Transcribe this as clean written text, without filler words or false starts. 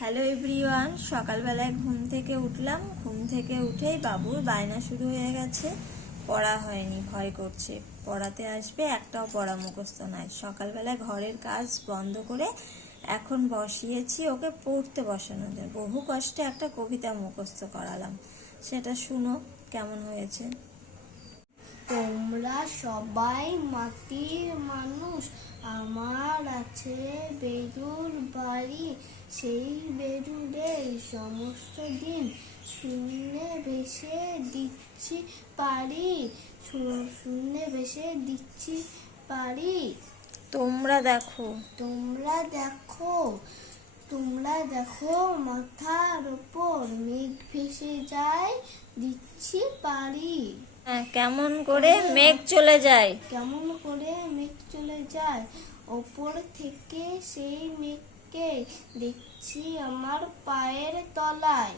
Hello everyone, সকালবেলায় ঘুম থেকে উঠলাম। ঘুম থেকে উঠেই বাবুর বায়না শুরু হয়ে গেছে। পড়া হয়নি, ভয় করছে পড়াতে আসবে, একটাও পড়া মুখস্থ নাই। সকালবেলায় ঘরের কাজ বন্ধ করে এখন বসিয়েছি ওকে পড়তে বসানোর জন্য। বহু কষ্টে একটা কবিতা মুখস্থ করালাম, সেটা শুনো কেমন হয়েছে। তোমরা সবাই মাটির মানুষ, আমার আছে বেরুর বাড়ি। সেই বেরুরের সমস্ত দিন শূন্যে ভেসে দিচ্ছি পারি, শূন্যে ভেসে দিচ্ছি পারি। তোমরা দেখো তোমরা দেখো মাথার ওপর মেঘ ভেসে যায়, দিচ্ছি পারি। হ্যাঁ, কেমন করে মেঘ চলে যায়। কেমন করে মেঘ চলে যায়, ওপর থেকে সেই মেঘকে দেখছি আমার পায়ের তলায়।